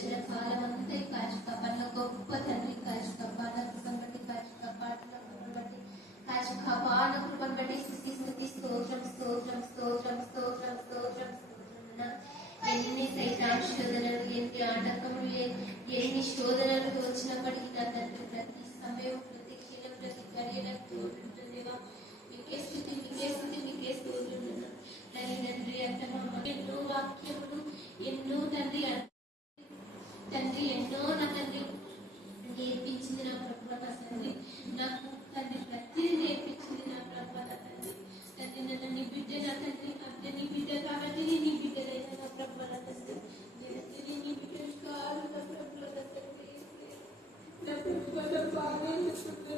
గడిచిన కాలం అంతా కాచి కాపాడిన గొప్ప తండ్రి, కాచి కాపాడిన కృపను బట్టి, కాచి కాపాడిన కృపను బట్టి, కాచి కాపాడిన కృపను బట్టి స్తుతి స్తుతి స్తోత్రం స్తోత్రం స్తోత్రం స్తోత్రం స్తోత్రం స్తోత్రం. ఎన్ని సైతాన్ శోధనలు, ఎన్ని ఆటంకములు, ఎన్ని శోధనలు వచ్చినప్పటికీ నా తండ్రి ప్రతి సమయం, ప్రతి క్షణం, ప్రతి గడియలకు తోడుంటుందేవా. మీకే స్తుతి, మీకే స్తుతి, మీకే స్తోత్రం తండ్రి. అంటే ఎన్నో వాక్యములు, ఎన్నో తండ్రి తండ్రి ఎన్నో నా తండ్రి నేర్పించింది నా ప్రభు. నా తండ్రి నాకు తండ్రి ప్రతిదీ నేర్పించింది నా ప్రభు. నా తండ్రి తండ్రి నన్ను నీ బిడ్డ, నా తండ్రి అంటే నీ బిడ్డ కాబట్టి నీ బిడ్డలైనా నా ప్రభు. నా తండ్రి నీ బిడ్డలు కాదు నా ప్రభు. నా తండ్రి నా ప్రభు బాగా చెప్తున్నాను.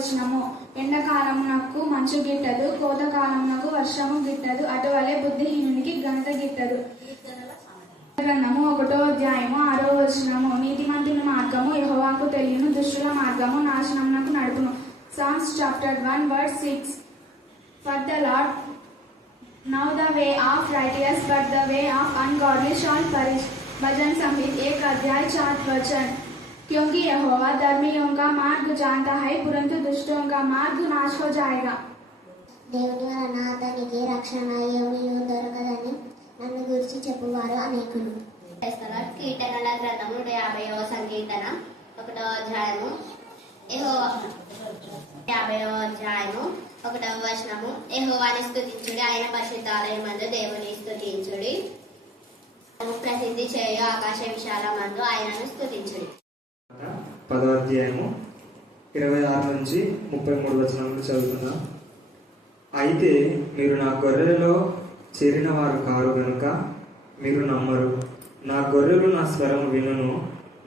వచనము. ఎండాకాలమునకు మంచు గిట్టదు, కోతకాలమునకు వర్షము గిట్టదు, అటువలే బుద్ధిహీనునికి గంట గిట్టదు. గ్రంథము 1వ అధ్యాయము 6వ వచనము. నీతిమంతుని మార్గము యెహోవాకు తెలియను, దుష్టుల మార్గము నాశనమునకు నడుపును. Psalms chapter 1 verse 6. For the Lord know the way of righteous, but the way of ungodly shall perish. भजन संहिता 1 अध्याय 4 वचन. क्योंकि यहोवा धर्मियों का मार्ग जानता है, परंतु दुष्टों का मार्ग नाश हो जाएगा. దేవుని వలన అతనికి రక్షణ ఏమీ దొరకదని నన్ను గురించి చెప్పువారు అనేకులు. కీర్తనల గ్రంథము 50వ సంకీర్తన 1వ అధ్యాయము 50వ అధ్యాయము 1వ వచనము. యెహోవాని స్తుతించుడి, ఆయన పరిశుద్ధాలయమందు దేవుని స్తుతించుడి. ప్రసిద్ధి చేయు ఆకాశ విశాలమందు ఆయనను స్తుతించుడి. 10వ అధ్యాయము 26 నుంచి 33 వచనములు చదువుతున్నాం. అయితే మీరు నా గొర్రెలలో చేరిన వారు కారు గనుక మీరు నమ్మరు. నా గొర్రెలు నా స్వరము వినును,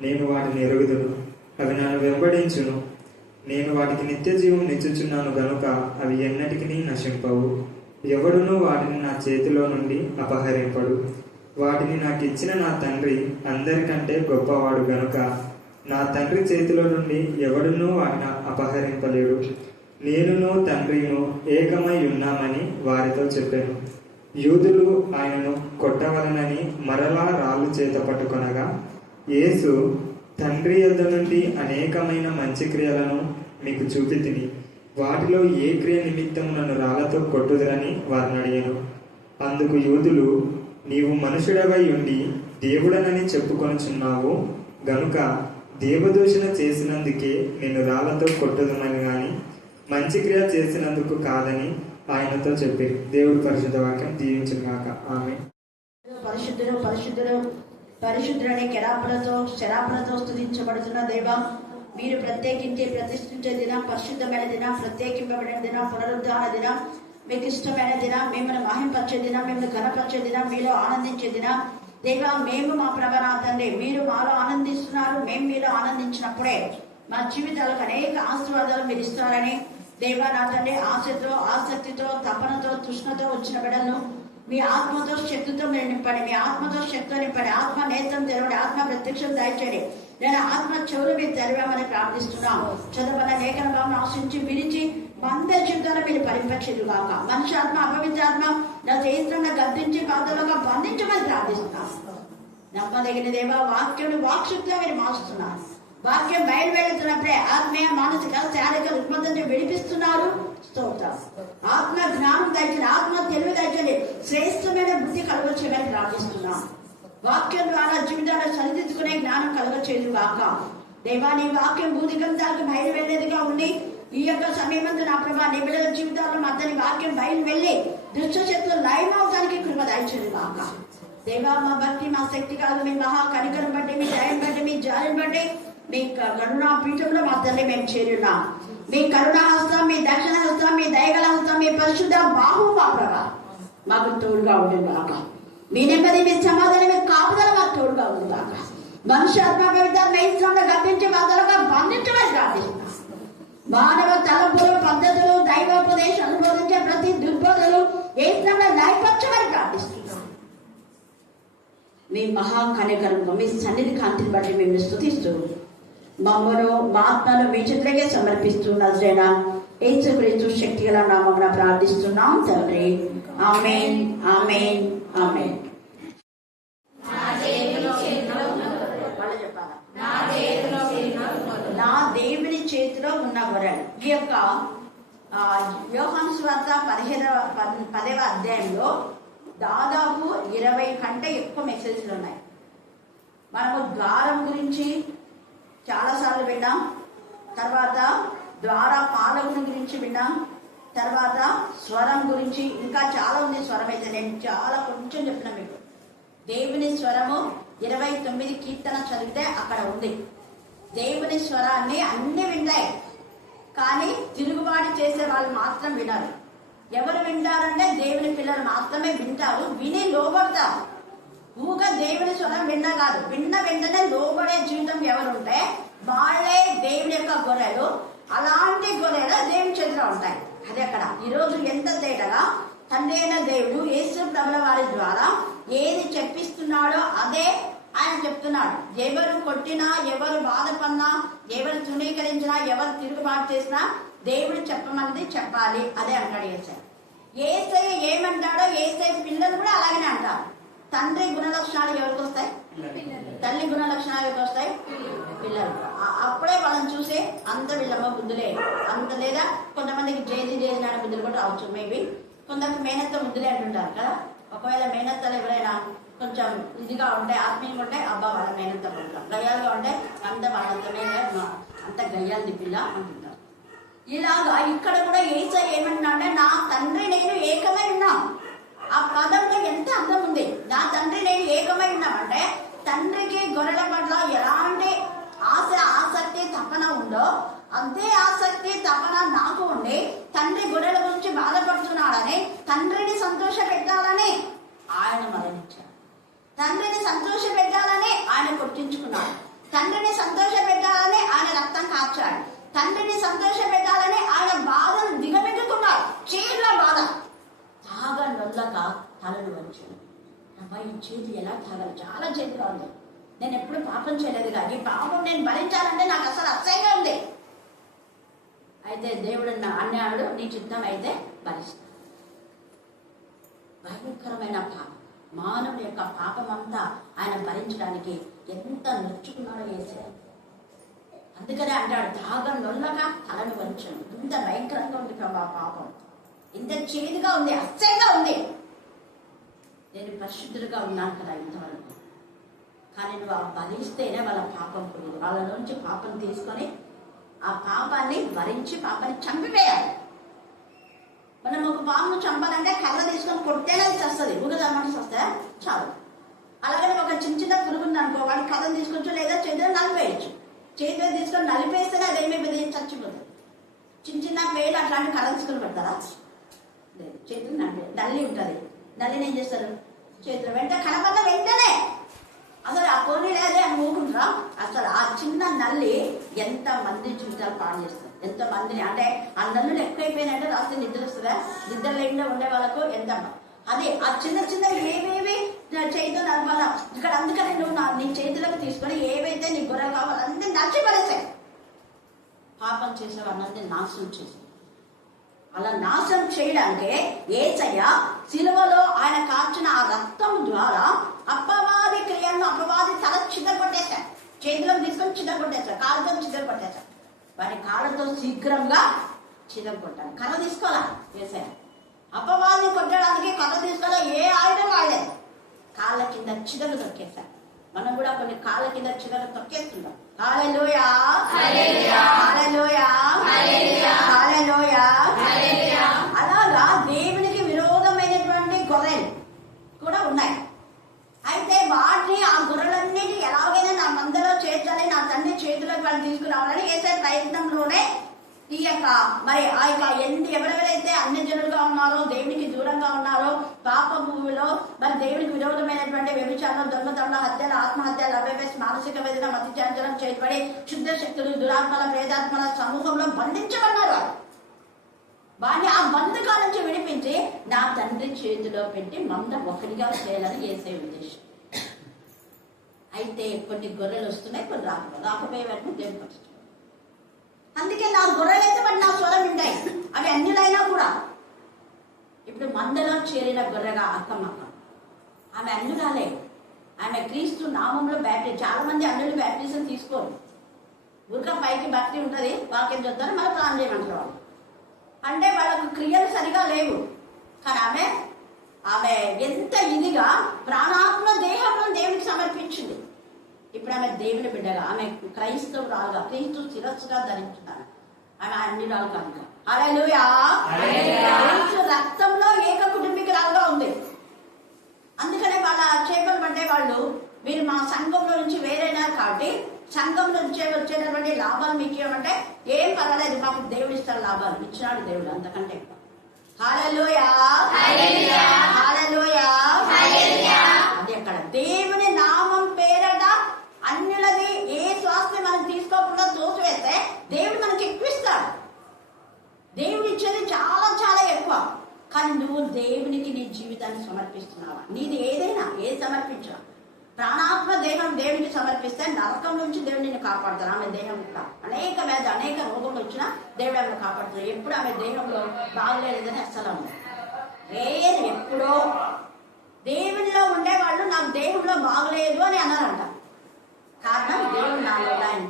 నేను వాటిని ఎరుగుదును, అవి నన్ను వెంబడించును. నేను వాటికి నిత్య జీవం నిచ్చుచున్నాను గనుక అవి ఎన్నటికి నశింపవు. ఎవడునూ వాటిని నా చేతిలో నుండి అపహరింపడు. వాటిని నాకు ఇచ్చిన నా తండ్రి అందరికంటే గొప్పవాడు గనుక నా తండ్రి చేతిలో నుండి ఎవడునూ వాటిని అపహరింపలేడు. నేనును తండ్రిను ఏకమై ఉన్నామని వారితో చెప్పాను. యూదులు ఆయనను కొట్టవలనని మరలా రాళ్ళు చేత పట్టుకొనగా యేసు, తండ్రి యొద్ద నుండి అనేకమైన మంచి క్రియలను మీకు చూపితిని, వాటిలో ఏ క్రియ నిమిత్తం నన్ను రాళ్లతో కొట్టుదురని వారిని అడిగాను. అందుకు యూదులు, నీవు మనుషుడవై ఉండి దేవుడనని చెప్పుకొనుచున్నావు గనుక దేవదూషణ చేసినందుకే నేను రాళ్లతో కొట్టుదుమని గాని మంచి క్రియ చేసినందుకు కాదని ఆయనతో చెప్పారు. దేవుడి పరిశుద్ధ వాక్యం దీవించును గాక. ఆమె. పరిశుద్ధుడు పరిశుద్ధుడు పరిశుద్ధుడనే కెరాపులతో శరాపులతో స్తుతించబడుతున్న దేవా, మీరు ప్రత్యేకించి ప్రతిష్ఠించే దినం, పరిశుద్ధమైన దినం, ప్రత్యేకింపబడిన దినం, పునరుద్ధాన దినం, మీకు ఇష్టమైన దినం, మిమ్మల్ని మహింపరిచే దినం, మిమ్మల్ని ఘనపరిచే దినం, మీలో ఆనందించే దినం. దేవా, మేము మా ప్రభాతండి మీరు మాలో ఆనందిస్తున్నారు. మేము మీలో ఆనందించినప్పుడే మా జీవితాలకు అనేక ఆశీర్వాదాలు మీరు ఇస్తున్నారని దేవా నా తండ్రి ఆశతో, ఆసక్తితో, తపనతో, తృష్ణతో వచ్చిన బిడ్డలను మీ ఆత్మతో శక్తితో మీరు నింపండి. మీ ఆత్మతో శక్తితో నింపండి. ఆత్మ నేత్రం తెరవండి. ఆత్మ ప్రత్యక్షం దయచేయండి. నేను ఆత్మ చెవులు మీరు తెరవేమని ప్రార్థిస్తున్నాం. చదవన లేఖన భావన ఆశించి విరిచి మందే జీవితాన్ని మీరు పరిపక్షితులు కాక మనిషి ఆత్మ, అపవిత్రాత్మ నా చేస్తున్న గద్దించి పాత్రలుగా బంధించమని ప్రార్థిస్తున్నాం. నమ్మదగిన దేవా, వాక్యుడు వాక్శక్తిగా మీరు మారుస్తున్నారు. వాక్యం బయలువెళ్తున్నప్పుడే ఆత్మీయ, మానసిక, శారీరక రుగ్మతను విడిపిస్తున్నారు. స్తోత్రం. ఆత్మ జ్ఞానం దయచండి, ఆత్మ తెలివి దయచండి, శ్రేష్టమైన బుద్ధి కలుగొచ్చేయమని ప్రార్థిస్తున్నాం. వాక్యం ద్వారా జీవితాన్ని సరిదిద్దుకునే జ్ఞానం కలుగొచ్చేది కాక దేవా, నీ వాక్యం భూదిగంతాలకు బయలు వెళ్ళేదిగా ఉండి ఈ యొక్క సమయమందు నా ప్రభా నీ బిడ్డల జీవితాల్లో అతని వాక్యం బయలు వెళ్ళి దుష్ట శక్తులు లయమవడానికి కృప దయచేది కాక దేవా. మా భక్తి మా శక్తి కాదు, మీ మహా కనికరం బట్టి, మీ దయం బట్టి, మీ జాలిని బట్టి, మీ కరుణా పీఠంలో మా తల్లి మేము చేరున్నాం. మీ కరుణా హస్తం, మీ దక్షిణ హస్తం, మీ దయగల హస్తం, మీ పరిశుద్ధ బాహు మా ప్రభా మాకు తోడుగా ఉంటుంది కాక. మీ నెమ్మది, మీ సమాధానం, మీ కాపుదల మాకు తోడుగా ఉంది కాక. మనుష్య ఆత్మ పవిత్రంగా గర్భించి బద్దలుగా బంధించమని ప్రార్థిస్తున్నాం. మానవ తలంపులు, పద్ధతులు, దైవోపదేశం అనుబోధించే ప్రతి దుర్బోధలు ఏ స్థలంలో నైపక్షమని ప్రార్థిస్తున్నాం. మీ మహా కనికరంగా మీ సన్నిధి కాంతిని బట్టి మేము స్తుతిస్తూ మమ్మను మా ఆత్మను మీ చేతులకే సమర్పిస్తూ నజరేనా యేసుక్రీస్తు శక్తిగల నామమున ప్రార్థిస్తున్నాం తండ్రి. ఆమేన్, ఆమేన్, ఆమేన్. నా దేవుని చేతిలో ఉన్న గొర్రెలు. ఈ యొక్క యోహాను సువార్త 10వ అధ్యాయంలో దాదాపు 20 కంటే ఎక్కువ మెసేజ్లు ఉన్నాయి. మనము ద్వారం గురించి చాలాసార్లు విన్నాం, తర్వాత ద్వారా పాలకుని గురించి విన్నాం, తర్వాత స్వరం గురించి ఇంకా చాలా ఉంది. స్వరం అయితే నేను చాలా కొంచెం చెప్పిన మీకు. దేవుని స్వరము 29 కీర్తన చదివితే అక్కడ ఉంది. దేవుని స్వరాన్ని అన్ని విన్నాయి, కానీ తిరుగుబాటు చేసే వాళ్ళు మాత్రం వినాలి. ఎవరు వింటారంటే దేవుని పిల్లలు మాత్రమే వింటారు, విని లోబడతారు. ఊగా దేవుని స్వరం విన్న కాదు, విన్న వెంటనే లోబడే జీవితం ఎవరుంటే వాళ్ళే దేవుని యొక్క గొర్రెలు. అలాంటి గొర్రెలు దేవుని చేతిలో ఉంటాయి. అది అక్కడ ఈరోజు ఎంత తేటగా తండ్రి అయిన దేవుడు యేసు ప్రభుల వారి ద్వారా ఏది చెప్పిస్తున్నాడో అదే ఆయన చెప్తున్నాడు. ఎవరు కొట్టినా, ఎవరు బాధపడినా, ఎవరు తృణీకరించినా, ఎవరు తిరుగుబాటు చేసినా దేవుడు చెప్పమన్నది చెప్పాలి. అదే అంటాడు యేసయ్య. యేసయ్య ఏమంటాడో యేసయ్య పిల్లలు కూడా అలాగనే అంటారు. తండ్రి గుణలక్షణాలు ఎవరికి వస్తాయి? తల్లి గుణలక్షణాలు ఎవరికి వస్తాయి? పిల్లలు. అప్పుడే వాళ్ళని చూసే అంత వీళ్ళమ్మ బుద్ధులే అంత, లేదా కొంతమందికి జేజీ నాన్న బుద్ధులు కూడా రావచ్చు. మేబీ కొందరికి మేనత్త బుద్ధులే అంటుంటారు కదా. ఒకవేళ మేనత్తలు ఎవరైనా కొంచెం ఇదిగా ఉంటే, ఆత్మీయంగా ఉంటే అబ్బా వాళ్ళ మేనత్త బుద్ధులు, గయ్యాలుగా ఉంటే అంత వాళ్ళంతమే అంత గయ్యాలు పిల్ల అంటుంటారు. ఇలాగా ఇక్కడ కూడా యేసయ్య ఏమంటున్నాడంటే నా తండ్రి నేను ఏకమై ఉన్నాం. ఆ పదంలో ఎంత అర్థం ఉంది. నా తండ్రి నేను ఏకమై ఉన్నామంటే తండ్రికి గొర్రెల పట్ల ఎలాంటి ఆశ, ఆసక్తి, తపన ఉందో అదే ఆసక్తి, తపన నాకు ఉండి తండ్రి గొర్రెల గురించి బాధపడుతున్నాడని, తండ్రిని సంతోష పెట్టాలని ఆయన మరణించాడు. తండ్రిని సంతోష పెట్టాలని ఆయన కొట్టించుకున్నాడు. తండ్రిని సంతోష పెట్టాలని ఆయన రక్తం కార్చాడు. తండ్రిని సంతోష పెట్టాలని ఆయన బాధను దిగబెట్టుకున్నాడు. చేతిలో బాధ తాగనొల్లక తలను వచ్చాడు. అబ్బాయి ఈ చేతి ఎలా తాగాలి? చాలా చేతిగా ఉంది. నేను ఎప్పుడు పాపం చేయలేదు కానీ ఈ పాపం నేను భరించాలంటే నాకు అసలు అసహ్యంగా ఉంది. అయితే దేవుడు అన్నాడు నీ చిత్తం అయితే భరిస్తా. భయంకరమైన పాపం, మానవుడి యొక్క పాపం అంతా ఆయన భరించడానికి ఎంత నొచ్చుకున్నాడో యేసయ్య. అందుకనే అంటాడు తాగనొల్లక తలను వంచను. ఇంత భయంకరంగా ఉంది ప్రభా పాపం, ఇంత చేదుగా ఉంది, అసహ్యంగా ఉంది. నేను పరిశుద్ధులుగా ఉన్నాను కదా ఇంతవరకు. కానీ నువ్వు ఆ భరిస్తేనే వాళ్ళ పాపం పోయింది. వాళ్ళ నుంచి పాపం తీసుకొని ఆ పాపాన్ని భరించి పాపాన్ని చంపివేయాలి. మనం ఒక పామును చంపాలంటే కర్ర తీసుకొని కొడితేనే అది చస్తుంది, ఊగదమ్మని వస్తే చాలు. అలాగనే ఒక చిన్న పురుగు ఉంది అనుకో, వాడి కర్రను తీసుకొచ్చు లేదా చేతిలో నలిపేయచ్చు. చేతిలో తీసుకొని నలిపేస్తేనే అది ఏమైపోతుంది, చచ్చిపోతుంది. చిన్న వేలు అట్లాంటి కర్ర తీసుకొని పెడతారా? లేదు, చేతులు నల్లి ఉంటుంది. నల్లిని ఏం చేస్తారు, చేతులు వెంటనే కనపడ్డ వెంటనే అసలు ఆ కొన్ని లేదే అని ఊకుంటారా? అసలు ఆ చిన్న నల్లి ఎంత మంది జీవితాలు పాడు చేస్తారు, ఎంత మందిని. అంటే ఆ నల్లులు ఎక్కువైపోయినాయంటే రాత్రి నిద్ర వస్తుందా? నిద్ర లేకుండా ఉండే వాళ్ళకు ఎంత అదే ఆ చిన్న ఏవేవి చేతితో నడపాలా ఇక్కడ. అందుకని నువ్వు నీ చేతులకు తీసుకొని ఏవైతే నీ గొర్రె కావాలన్నీ నచ్చిపడేసాయి. పాపం చేసే వాళ్ళందరినీ నాశనం చేసి, అలా నాశనం చేయడానికే యేసయ్య శిలువలో ఆయన కార్చిన ఆ రక్తం ద్వారా అపవాది క్రియలను, అపవాది తల చిదరగొట్టేశాడు. చేతిలో తీసుకొని చిదరగొట్టేశాడు, కాళ్ళతో చిదరగొట్టేశాడు. వారి కాళ్ళతో శీఘ్రంగా చిదరగొట్టాడు. కర్ర తీసుకోవాలా యేసయ్య? అపవాదిని కొట్టడానికి కర్ర తీసుకోవాలా? ఏ ఆయుధం వాడలేదు. కాళ్ళ కింద చిదలు తొక్కేశాడు. మనం కూడా కొన్ని కాళ్ళ కింద చిదలు తొక్కేస్తున్నాం. హల్లెలూయా, హల్లెలూయా, హల్లెలూయా, హల్లెలూయా. అలాగా దేవునికి విరోధమైనటువంటి గొర్రెలు కూడా ఉన్నాయి. అయితే వాటిని, ఆ గొర్రెలన్నిటి ఎలాగైనా నా మందలో చేర్చాలి, నా తండ్రి చేతిలోకి వాళ్ళు తీసుకురావాలని వేసే ప్రయత్నంలోనే ఈ యొక్క మరి ఆ యొక్క ఎవరెవరైతే అన్య జనులుగా ఉన్నారో, దేవునికి దూరంగా ఉన్నారో, పాప భూమిలో మరి దేవునికి విరోధమైనటువంటి వ్యభిచారం, దొంగతనం, హత్యలు, ఆత్మహత్యలు, అవేవేసి, మానసిక వేదన, మతిచాంచలం చేయబడి శుద్ధ శక్తులు, దురాత్మల, ప్రేతాత్మల సమూహంలో బంధించబన్నారు. వాడిని ఆ బంధకాల నుంచి విడిపించి నా తండ్రి చేతిలో పెట్టి మంద ఒకటిగా చేయాలని యేసయ్య ఉద్దేశం. అయితే కొన్ని గొర్రెలు వస్తున్నాయి, కొన్ని రాకపోయే వాటిని దేవుని పరిస్థితి. అందుకే నా గొర్రెలు అయితే మరి నా స్వరం ఉంటాయి, అవి అన్యులైనా కూడా. ఇప్పుడు మందలో చేరిన గొర్రెగా అక్కమ్మక్క, ఆమె అన్యురాలే. ఆమె క్రీస్తు నామంలో బ్యాప్టిజం. చాలా మంది అన్యులు బ్యాప్టిజం తీసుకోరు. ఊరిక పైకి భక్తి ఉంటుంది, వాక్యం చెప్తారు, మన ప్రాణం చేయమంటారు వాళ్ళు. అంటే వాళ్ళకు క్రియలు సరిగా లేవు. కానీ ఆమె ఎంత ఇదిగా ప్రాణాత్మ దేహంలో దేవునికి సమర్పించింది. ఇప్పుడు ఆమె దేవుని బిడ్డగా, ఆమె క్రైస్తవురాలుగా, క్రీస్తు శిరస్సుగా ధరించున్నారు. ఆమె అన్యురాలు కనుక హల్లెలూయా. రక్తంలో ఏక కుటుంబీకురాలుగా ఉంది. అందుకనే వాళ్ళ చేపలు పట్టే వాళ్ళు, మీరు మా సంఘంలో నుంచి వేరైనారు కాబట్టి సంఘం నుంచి వచ్చేటటువంటి లాభాలు మీకు ఏమంటే ఏం పర్వాలేదు, మాకు దేవుడు ఇస్తారు లాభాలు. ఇచ్చినాడు దేవుడు, అంతకంటే ఎక్కువ. హల్లెలూయా, హల్లెలూయా, హల్లెలూయా. అది అక్కడ దేవుని నామం పేరట అన్యులది ఏ స్వాస్థ్యం మనం తీసుకోకుండా తోసివేస్తే దేవుడు మనకి ఎక్కువ ఇస్తాడు. దేవుడు ఇచ్చేది చాలా చాలా ఎక్కువ. కానీ నువ్వు దేవునికి నీ జీవితాన్ని సమర్పిస్తున్నావా? నీది ఏదైనా ఏది సమర్పించా, ప్రాణాత్మ దేహం దేవునికి సమర్పిస్తే నరకం నుంచి దేవుడు నిన్ను కాపాడుతారు. ఆమె దేహం కూడా అనేక వ్యాధి, అనేక రోగములు వచ్చినా దేవుడు ఆమెను కాపాడుతారు. ఎప్పుడు ఆమె దేహంలో బాగలేదని అస్సలు లేదు. ఎప్పుడో దేవునిలో ఉండేవాళ్ళు నాకు దేహంలో బాగలేదు అని అన్నారంట. కారణం దేవుడు నాలో ఆయన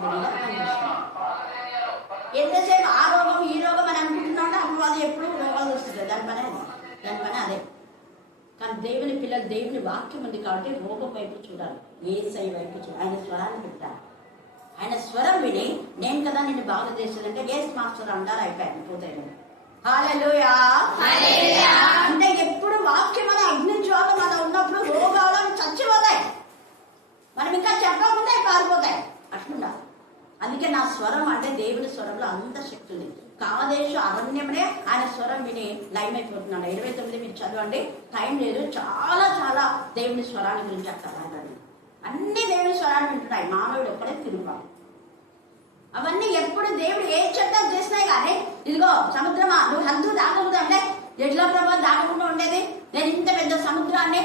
ఎంతసేపు ఆ రోగం ఈ రోగం అని అనుకుంటున్నా అప్పుడు అది ఎప్పుడు రోగాలు వస్తుంది. దాని పని అదే. కానీ దేవుని పిల్లలు దేవుని వాక్యం ఉంది కాబట్టి రోగం వైపు చూడాలి, యేసయ్య వైపు చూడాలి, ఆయన స్వరాన్ని పెట్టాలి. ఆయన స్వరం విని నేను కదా నిన్ను బాగా చేసేదంటే ఏస్ మాస్టర్ అంటారు, అయిపోయాను పోతాయి. హల్లెలూయా, హల్లెలూయా. అంటే ఎప్పుడు వాక్యం అనే అగ్ని జ్వాల మన ఉన్నప్పుడు రోగాలు చచ్చిపోతాయి, మనం ఇంకా చెప్పకుండా పారిపోతాయి. అట్లుండా. అందుకే నా స్వరం అంటే దేవుని స్వరంలో అంత శక్తి ఉంది. కాదేశ అరణ్యమనే ఆయన స్వరం విని లైన్ అయిపోతున్నాడు. 29 మీరు చదవండి, టైం లేదు. చాలా చాలా దేవుని స్వరాన్ని గురించి అక్కడ రాయాలి. అన్ని దేవుని స్వరాన్ని వింటున్నాయి. మానవుడు ఒక్కడే తిరుగుతాడు. అవన్నీ ఎప్పుడు దేవుడు ఏ చట్టం చేసినాయి కానీ, ఇదిగో సముద్రమా నువ్వు హద్దు దాకముందు అంటే ఎట్లా ప్రభావం దాకకుండా ఉండేది, నేను ఇంత పెద్ద సముద్రాన్ని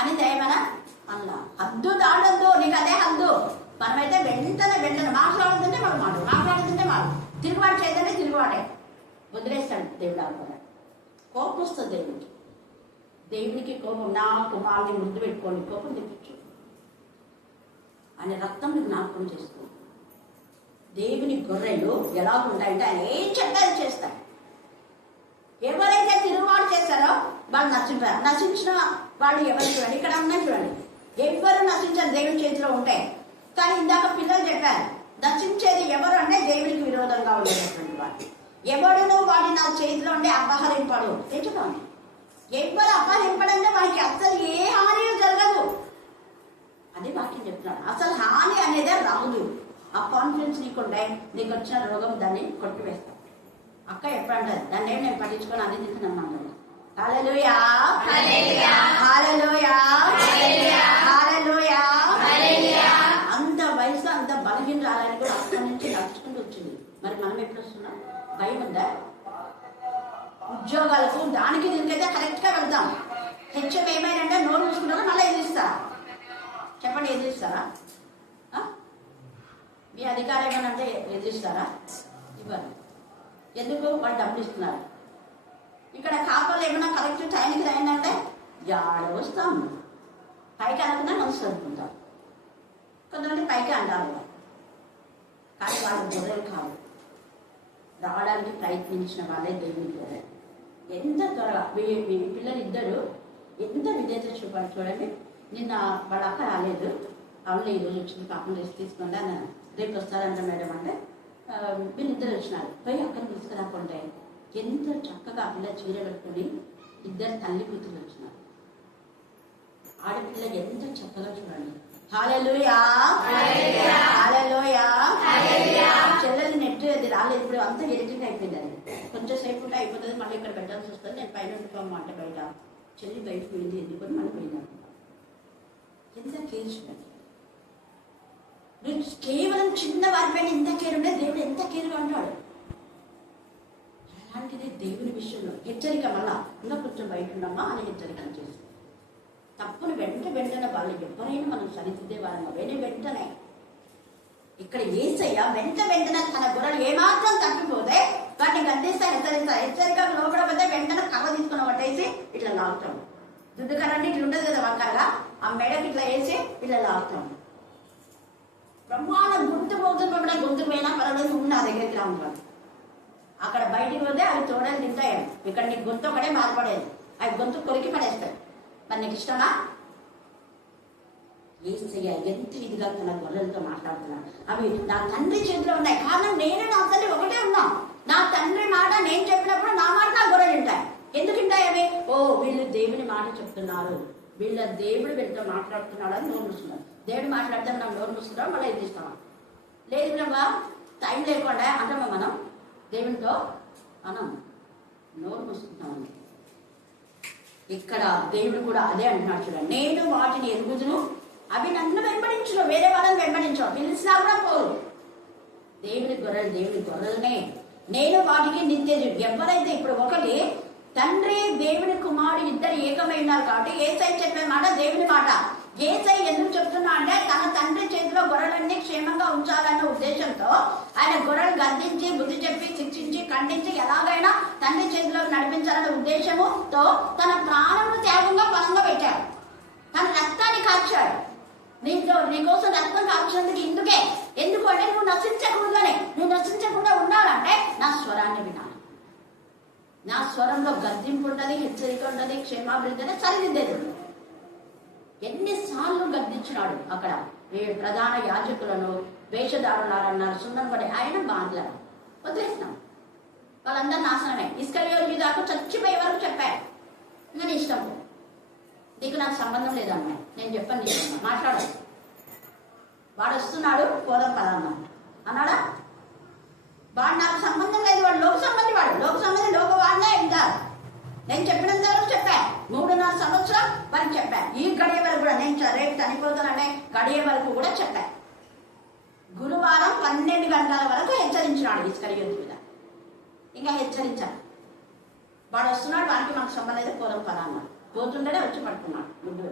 అని ఏమైనా అలా హద్దు దాడద్దు, నీకు అదే హద్దు. మనమైతే వెంటనే మాట్లాడుతుంటే మనం మాట్లాడుతుంటే తిరుగుబాటు చేయదంటే తిరుగుబాటే వదిలేస్తాడు దేవుడు. అనుకున్నాడు కోపం వస్తుంది దేవునికి కోపం. నా కుమారుని ముద్దు పెట్టుకోండి, కోపం తెప్పించు ఆయన రక్తం జ్ఞాపకం చేసుకో. దేవుని గొర్రెలు ఎలా ఉంటాయంటే ఆయన ఏం చెప్పారు చేస్తాడు. ఎవరైతే తిరుగుబాటు చేస్తారో వాళ్ళు నశించిన వాళ్ళు ఎవరు చూడండి, ఇక్కడ ఉన్నాయి చూడండి, ఎవ్వరు నశించరు దేవుని చేతిలో ఉంటాయి. కానీ ఇందాక పిల్లలు చెప్పారు, నశించేది ఎవరు అంటే దేవునికి విరోధంగా ఉండేటటువంటి వాడు. ఎవడును వాడి నా చేతిలో ఉండే అపహరింపడు. తెచ్చుకోండి, ఎవరు అపహరింపడంటే వాడికి అసలు ఏ హాని జరగదు. అది వాక్యం చెప్తున్నాడు. అసలు హాని అనేదే రాదు. ఆ కాన్ఫిడెన్స్ నీకుండే, నీకు వచ్చిన రోగం దాన్ని కొట్టివేస్తాం. అక్క ఎప్పుడంటారు దాన్ని ఏం నేను పట్టించుకొని అన్ని తింటున్నాను. హల్లెలూయా, హల్లెలూయా, హల్లెలూయా. అంత వయసులో అంత బలహీన రాలని కూడా అక్కడి నుంచి నడుచుకుంటూ వచ్చింది. మరి మనం ఎప్పుడు వస్తున్నాం? భయం ఉందా? ఉద్యోగాలకు దానికి దీనికైతే కరెక్ట్ గా వెళ్తాం. హెచ్ఎం ఏమైనా నోరు చూసుకుంటారో మళ్ళీ ఎదిరిస్తారా? చెప్పండి, ఎదిరిస్తారా? మీ అధికారం ఏమనంటే ఎదిరిస్తారా? ఇవ్వరు. ఎందుకు? వాళ్ళు డబ్బులు ఇస్తున్నారు. ఇక్కడ కాపాలు ఏమైనా కరెక్ట్ టైంకి అయిందంటే జాడ వస్తాం. పైకి అనకుండా మనసు అనుకుంటాం. కొంతమంది పైకి అంటారు, కానీ వాళ్ళ గొర్రెలు కాదు. రావడానికి ప్రయత్నించిన వాళ్ళే దేవుని గొర్రెలు. ఎంత త్వరగా మీ పిల్లలు ఇద్దరు ఎంత విధేయత చూపాలి చూడండి. నిన్న వాళ్ళ అక్క రాలేదు, అవును ఈరోజు వచ్చింది, పాపం రెస్ట్ తీసుకోండి అన్నాను. రేపు వస్తారంట మేడం అంటే వీళ్ళిద్దరు వచ్చినారు. పోయి అక్కడిని తీసుకురాకుంటే ఎంత చక్కగా పిల్ల చీర కట్టుకొని ఇద్దరు తల్లి కూతురు వచ్చినారు. ఆడపిల్ల ఎంత చక్కగా చూడండి. హల్లెలూయా, హల్లెలూయా. చెల్లెలు నెట్ అది రాలేదు, ఇప్పుడు అంతా ఎడిటింగ్ అయిపోయింది. అది కొంచెం సేపు ఉంటే అయిపోతుంది, మళ్ళీ ఇక్కడ పెట్టాల్సి వస్తుంది. నేను పైన ఉంటున్నాము అంటే బయట చెల్లి బయట పోయింది, ఎందుకొని మళ్ళీ పోయినాను. ఎంత కేర్ చూడండి. నువ్వు కేవలం చిన్న వారిపైన ఎంత కేర్ ఉంటే దేవుడు ఎంత కేర్గా ఉంటాడు. అలాంటిది దేవుని విషయంలో హెచ్చరిక, మళ్ళా ఇంకా కొంచెం బయట ఉండమ్మా అని హెచ్చరిక చేసి తప్పును వెంటనే వాళ్ళు ఎవరైనా మనం సరిదిద్దే వాళ్ళం వెంటనే. ఇక్కడ యేసయ్య వెంటనే తన గొర్రెలు ఏమాత్రం తప్పిపోతే వాటిని గద్దిస్తా హెచ్చరిస్తా. హెచ్చరికకు లోపడపోతే వెంటనే కర్ర తీసుకుని పట్టేసి ఇట్లా లాగుతాం. దుడ్డు కరండి ఇట్లా ఉండదు కదా వంకరగా, ఆ మెడకి ఇట్లా వేసి ఇట్లా లాగుతాం. బ్రహ్మాండం గుర్తు పోతున్నప్పుడు గొంతుకు పోయినా పర్వాలేదు, ఉన్న దగ్గరికి రా ఉంటాడు. అక్కడ బయటికి పోతే అవి తోడలు తింటాయి. ఇక్కడ నీకు గొంతు ఒకటే బాధపడేది, అవి గొంతు కొరికి పడేస్తాయి. మరి నీకు ఇష్టమా? యేసయ్య ఎంత ఇదిగా తన గొర్రెలతో మాట్లాడుతున్నాడు. అవి నా తండ్రి చేతిలో ఉన్నాయి. కారణం నేను నా తండ్రి ఒకటే ఉన్నాం. నా తండ్రి మాట నేను చెప్పినప్పుడు నా మాట నా గొర్రెలు వింటాయి. ఎందుకు వింటాయి అవి? ఓ వీళ్ళు దేవుని మాట చెప్తున్నారు, వీళ్ళ దేవుడు వీళ్ళతో మాట్లాడుతున్నాడు అని నోరు మూసుకున్నారు. దేవుడు మాట్లాడితే మనం నోరు మూసుకుంటాం, మళ్ళీ ఎదిరిస్తామా? లేదు బ్రహ్మా, టైం లేకుండా అంటామా మనం దేవునితో? మనం నోరు మూసుకుంటామని. ఇక్కడ దేవుడు కూడా అదే అంటున్నాడు చూడండి. నేను వాటిని ఎరుగుదును, అవి నన్ను వెంబడించును, వేరే వాళ్ళని వెంబడించు, పిలిచినా కూడా పోరు. దేవుని గొర్రెలనే నేను వాటికి నిత్యజు. ఎవరైతే ఇప్పుడు ఒకటి తండ్రి దేవుని కుమారుడు ఇద్దరు ఏకమై ఉన్నారు కాబట్టి యేసయ్య చెప్పే మాట దేవుని మాట. యేసయ్య ఎందుకు చెప్తున్నా అంటే తన తండ్రి చేతిలో గొర్రెలన్నీ క్షేమంగా ఉంచాలన్న ఉద్దేశంతో ఆయన గొర్రెలు గద్దించి బుద్ధి చెప్పి శిక్షించి ఖండించి ఎలాగైనా తండ్రి చేతిలో నడిపించాలనే ఉద్దేశముతో తన ప్రాణమును త్యాగంగా పసంగా పెట్టాడు. తన రక్తాన్ని కార్చాడు. నీకోసం రక్తం కాల్చినందుకు ఇందుకే. ఎందుకు అంటే నువ్వు నశించకూడదని. నువ్వు నశించకుండా ఉండాలంటే నా స్వరాన్ని వినాలి. నా స్వరంలో గద్దింపు ఉంటుంది, హెచ్చరిక ఉంటుంది, క్షేమాభివృద్ధి సరిదిద్దేది. ఎన్నిసార్లు గద్దించినాడు అక్కడ ప్రధాన యాజకులను, వేషధారులారన్నారు, సున్నం పడే ఆయన బాధలను వదిలేసినాం. వాళ్ళందరూ నాశనమే. ఇస్కరియోతు మీద చచ్చిపోయే వరకు చెప్పారు, ఇంకా నీ ఇష్టం, నీకు నాకు సంబంధం లేదమ్మా, నేను చెప్పాను, నీకు మాట్లాడాలి. వాడు వస్తున్నాడు, పోదాం పదమ్మా అన్నాడా? వాడు నాకు సంబంధం లేదు, వాడు లోక సంబంధి, లోక వాడినే ఉంటారు. నేను చెప్పినంత వరకు చెప్పా. 3.5 సంవత్సరం వారికి చెప్పా. ఈ గడియ వరకు కూడా నేను రేపు చనిపోతాననే గడియ వరకు కూడా చెప్పా. గురువారం 12 గంటల వరకు హెచ్చరించినాడు ఇస్కరియోతు మీద. ఇంకా హెచ్చరించాడు. వాడు వస్తున్నాడు, వారికి మనకు సంబంధం అయితే పోదాం పదా అన్నాడు. పోతుండేనే వచ్చి పడుకున్నాడు ముద్దు.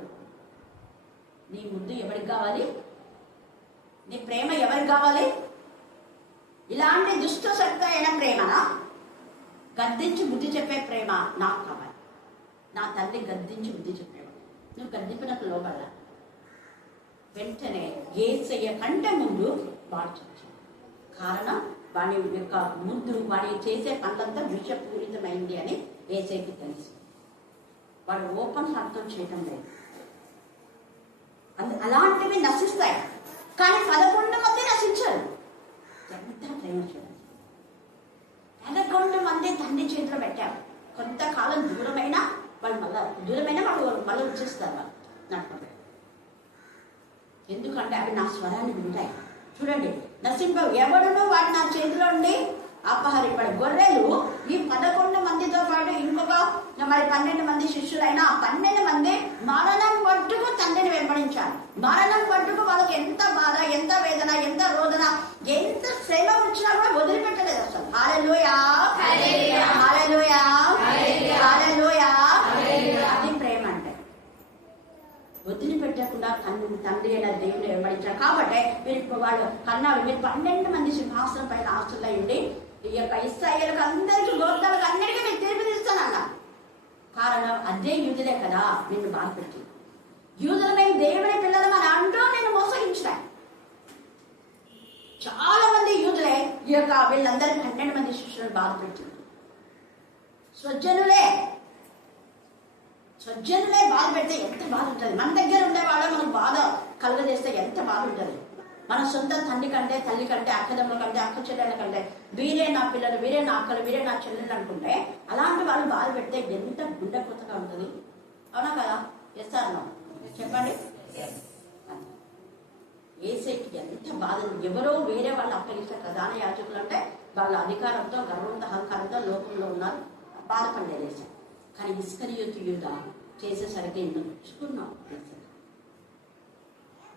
నీ ముద్దు ఎవరికి కావాలి? నీ ప్రేమ ఎవరికి కావాలి? ఇలాంటి దుష్ట శక్తి అయిన ప్రేమనా? గద్దించి బుద్ధి చెప్పే ప్రేమ నాకు కావాలి. నా తల్లి గద్దించి బుద్ధి చెప్పేవాడు. నువ్వు గద్దింపినట్టు లోపల వెంటనే యేసయ్య కంటే ముందు వాడు చచ్చాడు. కారణం వాడి యొక్క ముందు వాడి చేసే పనులంతా విషపూరితమైంది అని యేసయ్యకి తెలుసు. వాడు ఓపెన్ హార్ట్తో చేయటం లేదు. అలాంటివి నశిస్తాయి. కానీ 11 మంది నశించారు. ఎంత ప్రేమ చూడండి. 11 మంది తండ్రి చేతిలో పెట్టారు. కొంతకాలం దూరమైన వాళ్ళు మళ్ళీ వచ్చేస్తారు వాళ్ళు నడపబడి. ఎందుకంటే అవి నా స్వరాన్ని వింటాయి. చూడండి, ఎవడునో వాడు నా చేతిలో ఉండి అపహరింపడు. గొర్రెలు ఈ 11 మందితో పాటు ఇంకొక మరి 12 మంది శిష్యులైన 12 మంది మరణం పట్టుకు తండ్రిని వెంబడించారు. మరణం పట్టుకు వాళ్ళకి ఎంత బాధ, ఎంత వేదన, ఎంత రోదన, ఎంత శ్రమ వచ్చినా కూడా వదిలిపెట్టలేదు అసలు. హల్లెలూయా, హల్లెలూయా, హల్లెలూయా. అది ప్రేమ అంటే. వదిలిపెట్టకుండా తండ్రి అయిన దేవుని వెంబడించారు. కాబట్టి మీరు వాళ్ళు కన్నాడు, మీరు 12 మంది సింహాసనం పైన ఆస్తులై ఉండి ఈ యొక్క ఇశ్రాయేలుకు అందరికీ, గోత్రాలకు అన్నిటికీ మీరు తీర్పు తీస్తానన్న కారణం అదే యూదులే కదా నిన్ను బాధపెట్టి. యూదులు మేము దేవుని పిల్లలం అని అంటూ నేను మోసగించలే. చాలా మంది యూదులే ఈ యొక్క వీళ్ళందరికీ 12 మంది శిష్యులను బాధపెట్టింది. స్వజనులే బాధ పెడితే ఎంత బాధ ఉంటుంది. మన దగ్గర ఉండేవాళ్ళే మనకు బాధ కలుగజేస్తే ఎంత బాధ ఉంటుంది. మన సొంత తండ్రి కంటే, తల్లి కంటే, అక్కదమ్ముల కంటే, అక్క చెల్లెళ్ళ కంటే వీరే నా పిల్లలు, వీరే నా అక్కలు, వీరే నా చెల్లెళ్ళు అనుకుంటే అలాంటి వాళ్ళు బాధ పెడితే ఎంత గుండె కొత్తగా ఉంటుంది. అవునా కదా? ఎస్ఆర్నో చెప్పండి. ఏసైకి ఎంత బాధ. ఎవరో వేరే వాళ్ళు అప్పగిస్తే ప్రధాన యాజకులు అంటే వాళ్ళ అధికారంతో, గర్వంతో, అహంకారంతో లోకంలో ఉన్నారు, బాధపడలేదు ఏసై. కానీ ఇస్కరియోతు యూదా చేసేసరికి ఎందుకు చూసుకున్నాం.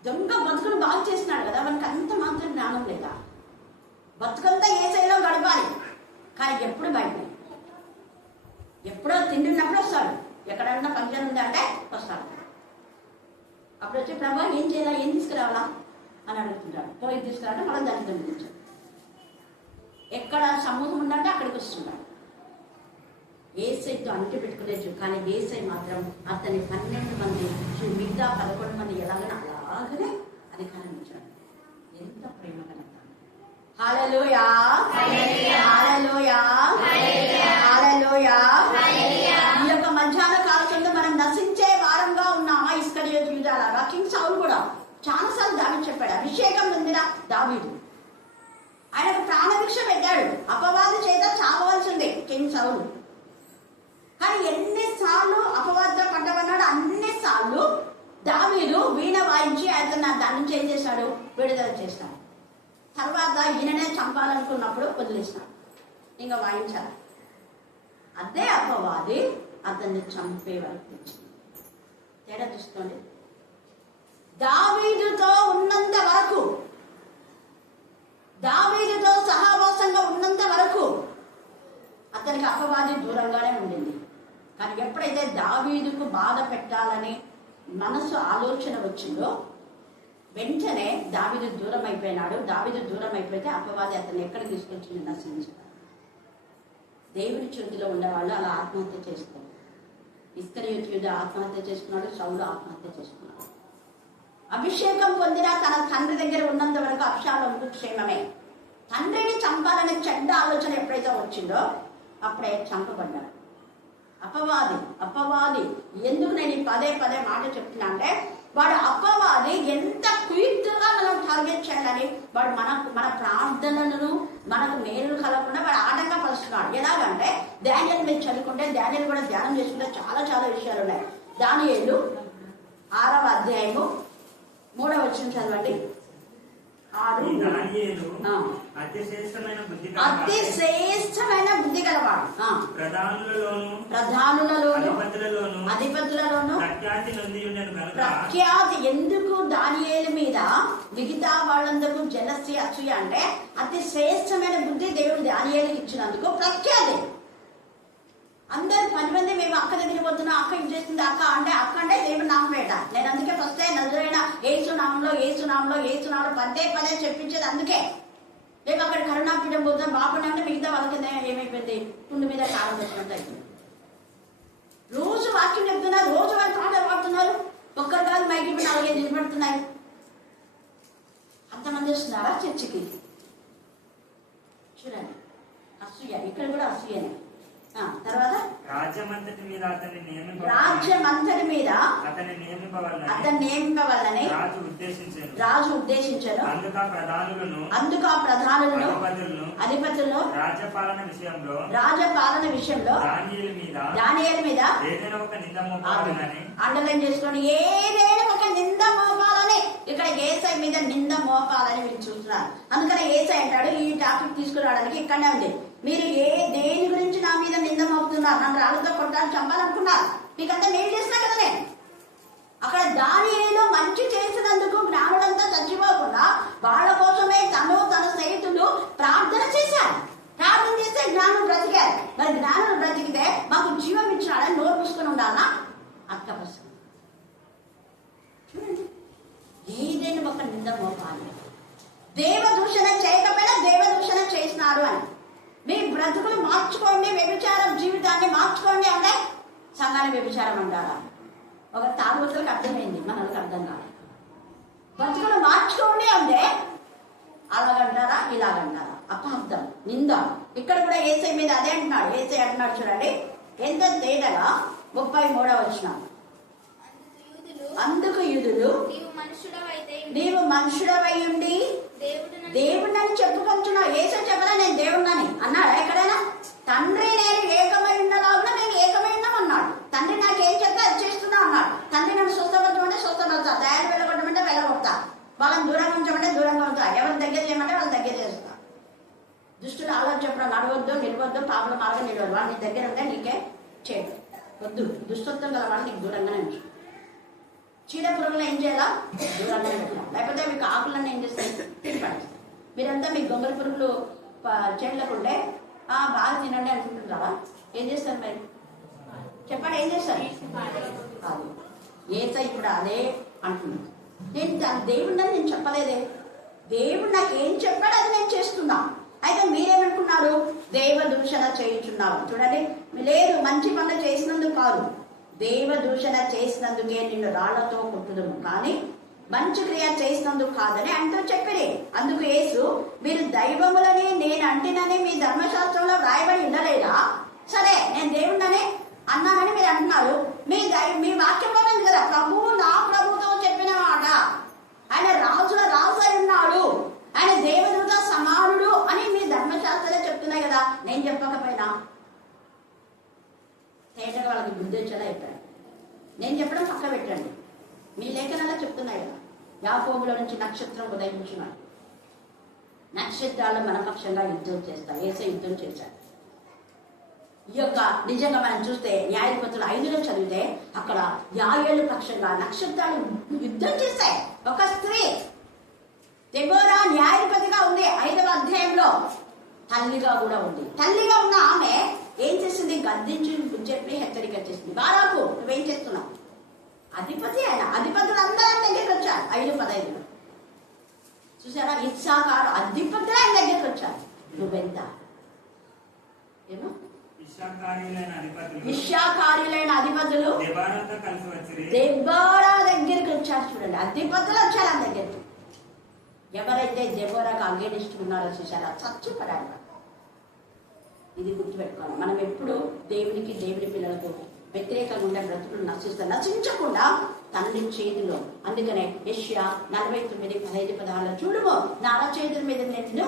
దొంగ బతుకులు బాగు చేసినాడు కదా, మనకి అంత మాత్రం జ్ఞానం లేదా? బతుకంతా ఏసైలో గడపాలి. కానీ ఎప్పుడు బయట, ఎప్పుడో తింటున్నప్పుడు వస్తాడు. ఎక్కడన్నా ఫంక్షన్ ఉందా అంటే వస్తాడు. అప్పుడు వచ్చి ప్రభా ఏం చేయాలా, ఏం తీసుకురావాలా అని అడుగుతుంటాడు. పోయి తీసుకురావాలంటే మనం దానికి కనిపించాడు. ఎక్కడ సమూహం ఉందంటే అక్కడికి వస్తున్నాడు. ఏసైతో అంటి పెట్టుకునేచ్చు. కానీ ఏసై మాత్రం అతని 12 మంది మిగతా 11 మంది ఎలాగైనా అలాగనే అధికారం ఇచ్చాడు. ఎంత ప్రేమ కలుగుతాడు. హల్లెలూయా, హల్లెలూయా, హల్లెలూయా. ఈ యొక్క మధ్యాహ్న కాలంలో మనం నశించే వారంగా ఉన్నామా? ఇస్కరియోతు యూదాలాగా. కింగ్ సౌలు కూడా చాలాసార్లు దావీదు చెప్పాడు. అభిషేకం పొందిన దావీదు ఆయనకు ప్రాణభిక్ష పెట్టాడు. అపవాది చేత చావవలసిందే కింగ్ సౌలు. కానీ ఎన్నిసార్లు అపవాద పడ్డమన్నాడు, అన్నిసార్లు దావీదు వీణ వాయించి ఆయన దాని నుంచి ఏం చేశాడు, విడుదల చేస్తాడు. తర్వాత ఈయననే చంపాలనుకున్నప్పుడు వదిలేసినాడు, ఇంకా వాయించాలి. అదే అపవాది అతన్ని చంపే వరకు తెచ్చింది. తేడా చూసుకోండి. దావీదుతో ఉన్నంత వరకు, దావీదుతో సహవాసంగా ఉన్నంత వరకు అతనికి అపవాది దూరంగానే ఉండింది. కానీ ఎప్పుడైతే దావీదుకు బాధ పెట్టాలని మనసు ఆలోచన వచ్చిందో వెంటనే దావీదు దూరం అయిపోయినాడు. దావీదు దూరం అయిపోతే అపవాది అతన్ని ఎక్కడ తీసుకొచ్చింది, నశించాడు. దేవుని చేతిలో ఉండేవాళ్ళు అలా ఆత్మహత్య చేసుకోవాలి. ఇస్కరియోతు యూదా ఆత్మహత్య చేసుకున్నాడు, సౌలు ఆత్మహత్య చేసుకున్నాడు. అభిషేకం పొందిన తన తండ్రి దగ్గర ఉన్నంత వరకు అబ్షాలోముకు క్షేమమే. తండ్రిని చంపాలనే చెడ్డ ఆలోచన ఎప్పుడైతే వచ్చిందో అప్పుడే చంపబడ్డాడు. అపవాది ఎందుకు నేను ఈ పదే మాట చెప్తున్నా అంటే, వాడు అపవాది ఎంత క్విక్గా మనం టార్గెట్ చేయాలని వాడు మన ప్రార్థనలను మనకు మేలు కలగకుండా వాడు ఆటంకపరుస్తున్నాడు. ఎలాగంటే దానియేలు మీరు చదువుకుంటే, దానియేలు కూడా ధ్యానం చేసుకుంటే చాలా విషయాలు ఉన్నాయి. దానియేలు 6వ అధ్యాయము 3వ వచనం చదవండి. అతి శ్రేష్టమైన బుద్ధి గలవాడు, ప్రధానులలోను అధిపతులలోను ప్రఖ్యాతి. ఎందుకు దానియేలు మీద మిగతా వాళ్ళందరూ జలసి అసూయ అంటే, అతి శ్రేష్టమైన బుద్ధి దేవుడు దానియేలుకి ఇచ్చినందుకు ప్రఖ్యాతి. అందరు 10 మంది మేము అక్క దగ్గరికి పోతున్నా, అక్క ఇది చేస్తుంది, అక్క అంటే దేవుడు నామం పేట. నేను అందుకే ఫస్ట్ నజరైన ఏసునామంలో పదే చెప్పించేది. అందుకే మేము అక్కడ కరుణాపీఠం పోతాం, బాగుండే అంటే మిగతా వాళ్ళ కింద ఏమైపోయింది, కుండు మీద కాలం పెట్టినట్టు అయిపోయింది. రోజు వాక్యం చెప్తున్నారు, రోజు వాళ్ళు పాటలు పాడుతున్నారు, ఒక్కరు కాదు మైకి 4-5 నిలబడుతున్నాయి. అంతమంది వస్తున్నారా చర్చికి? చూడండి, అసూయ. ఇక్కడ కూడా అసూయనే. తర్వాత రాజ్యమంతటి మీద అతన్ని నియమింపవలనని రాజు ఉద్దేశించారు. అందుకు ఆ ప్రధానులను అధిపతులను రాజపాలన విషయంలో దానియేలు మీద అండర్లైన్ చేసుకొని ఏదైనా ఒక నింద మోపాలని, ఇక్కడ యేసయ్య మీద నింద మోపాలని వీళ్ళు చూస్తున్నారు. అందుకని యేసయ్య అంటాడు, ఈ టాపిక్ తీసుకురావడానికి ఇక్కడనే ఉంది. మీరు దేని గురించి నా మీద నింద మోపుతున్నారు? నన్ను రాళ్ళతో కొట్టాలని చంపాలనుకున్నారు. మీకంతా నేను చేసినా కదా. నేను అక్కడ దానియేలు మంచి చేసినందుకు జ్ఞానులంతా చచ్చిపోకుండా వాళ్ళ కోసమే తను తన స్నేహితులు ప్రార్థన చేశారు. ప్రార్థన చేస్తే జ్ఞానులు బ్రతికారు. మరి జ్ఞానులు బ్రతికితే మాకు జీవం ఇచ్చినాడని నోరు పూసుకొని ఉండాలన్నా? అర్థపరచు. చూడండి, ఏదైనా ఒక నింద మోపాలి. దేవదూషణ చేయకపోయినా దేవదూషణ చేసినారు అని. మీ బ్రతుకులు మార్చుకోండి, వ్యభిచారం జీవితాన్ని మార్చుకోండి అంటే సంఘాన్ని వ్యభిచారం అంటారా? ఒక తాగుబోతులకు అర్థమైంది, మనకు అర్థం కాదు. బ్రతుకులు మార్చుకోండి అంటే అలాగంటారా ఇలాగంటారా? అపార్థం, నింద. ఇక్కడ కూడా యేసయ్య మీద అదే అంటున్నాడు. యేసయ్య అంటున్నాడు చూడండి ఎంత తేటగా 33వ వచనం. అందుకు యూదులు నీవు మనుషుడవై ఉండి దేవుడిని చెప్పుకుంటున్నావు. యేసయ్య చెప్పలా నేను దేవుడినని అన్నాడా ఎక్కడైనా? తండ్రి నేను ఏకమై ఉన్నలాగా నేను ఏకమై ఉన్నామన్నాడు. తండ్రి నాకు ఏం చెప్తే అది చేస్తున్నా అన్నాడు. తండ్రి నన్ను స్వస్థపరచమంటే స్వస్థపడతా, తయారు వెళ్ళగొట్టమంటే వెళ్ళగొడతా, వాళ్ళని దూరంగా ఉంచమంటే దూరంగా ఉంటా, ఎవరి దగ్గర చేయమంటే వాళ్ళ దగ్గర చేస్తా. దుష్టులు ఆలోచన చెప్పడం నడవద్దు, నిలవద్దు, పాపల మార్గం నిలవద్దు. వాళ్ళు నీ దగ్గర ఉంటే నీకే చేయదు వద్దు. దుష్టత్వం గల వాళ్ళు నీకు దూరంగానే ఉంచు. చీడ పురుగులు ఏం చేయాలా? దూరంగానే పెట్టాలి. లేకపోతే మీకు ఆకులన్నీ ఏం చేస్తాయి? తిని పడేస్తాయి. మీరంతా మీ గొంగళ పురుగులు చేయలేకుంటే బాగా తినండి అనుకుంటుంటారా? ఏం చేస్తారు మరి? చెప్పండి, ఏం చేస్తారు? కాదు. యేసయ్య ఇప్పుడు అదే అంటున్నాను. నేను దేవుడిని నేను చెప్పలేదే. దేవుడు నాకు ఏం చెప్పాడు అది నేను చేస్తున్నా. అయితే మీరేమనుకున్నారు? దేవ దూషణ చేయించున్నారు. చూడండి, లేదు, మంచి పనులు చేసినందుకు కాదు, దేవ దూషణ చేసినందుకే నిన్ను రాళ్లతో కొట్టుదుము, కానీ మంచి క్రియ చేసినందుకు కాదని అంటూ చెప్పిరి. అందుకు యేసు, మీరు దైవములని నేను అంటినని మీ ధర్మశాస్త్రంలో రాయబడి ఉండలేదా? సరే, నేను దేవుడినని అన్నానని మీరు అంటున్నారు. మీ వాక్యంలో ఉంది కదా, ప్రభువు నా ప్రభుతో చెప్పిన మాట, ఆయన రాజుల రాజు అయి ఉన్నాడు, ఆయన దేవదూత సమానుడు అని మీ ధర్మశాస్త్రాలే చెప్తున్నాయి కదా. నేను చెప్పకపోయినా తేటగా వాళ్ళకి బుద్ధి వచ్చేలా చెప్పాను. నేను చెప్పడం పక్క పెట్టండి, మీ లేఖనాలే చెప్తున్నాయి కదా. యాకోబులో నుంచి నక్షత్రం ఉదయించున్నాడు. నక్షత్రాలు మన పక్షంగా యుద్ధం చేస్తాయి. యేసయ్య యుద్ధం చేశాడు. ఈ యొక్క నిజంగా మనం చూస్తే న్యాయాధిపతులు 5లో చదివితే అక్కడ యాయేలు పక్షంగా నక్షత్రాలు యుద్ధం చేశాయి. ఒక స్త్రీ దెబోరా న్యాయాధిపతిగా ఉంది 5వ అధ్యాయంలో. తల్లిగా కూడా ఉంది. తల్లిగా ఉన్న ఆమె ఏం చేసింది? గద్దించి చెప్పి హెచ్చరిక చేసింది. బారాకు, నువ్వేం చేస్తున్నావు? అధిపతి ఆయన. అధిపతులు అందరూ దగ్గరికి వచ్చారు 5:15. చూసారా? ఇస్సాకారు అధిపతులు ఆయన దగ్గరికి వచ్చారు. నువ్వెంత? ఏమో ఇశ్శాఖారీయులైన అధిపతులు దెబోరా దగ్గరికి వచ్చారు. చూడండి, అధిపతులు వచ్చారు ఆయన దగ్గరికి. ఎవరైతే దెబోరాకు అగేనిస్ట్ ఉన్నారో చూసారా, చచ్చిపోయారు. ఇది గుర్తుపెట్టుకోవాలి. మనం ఎప్పుడు దేవునికి, దేవుని పిల్లలకు వ్యతిరేకంగా ఉండే బ్రతుకులు నశించకుండా తండ్రి చేతిలో. అందుకనే యెషయా 49:15-16 చూడుమో, నా అరచేతుల మీద నేను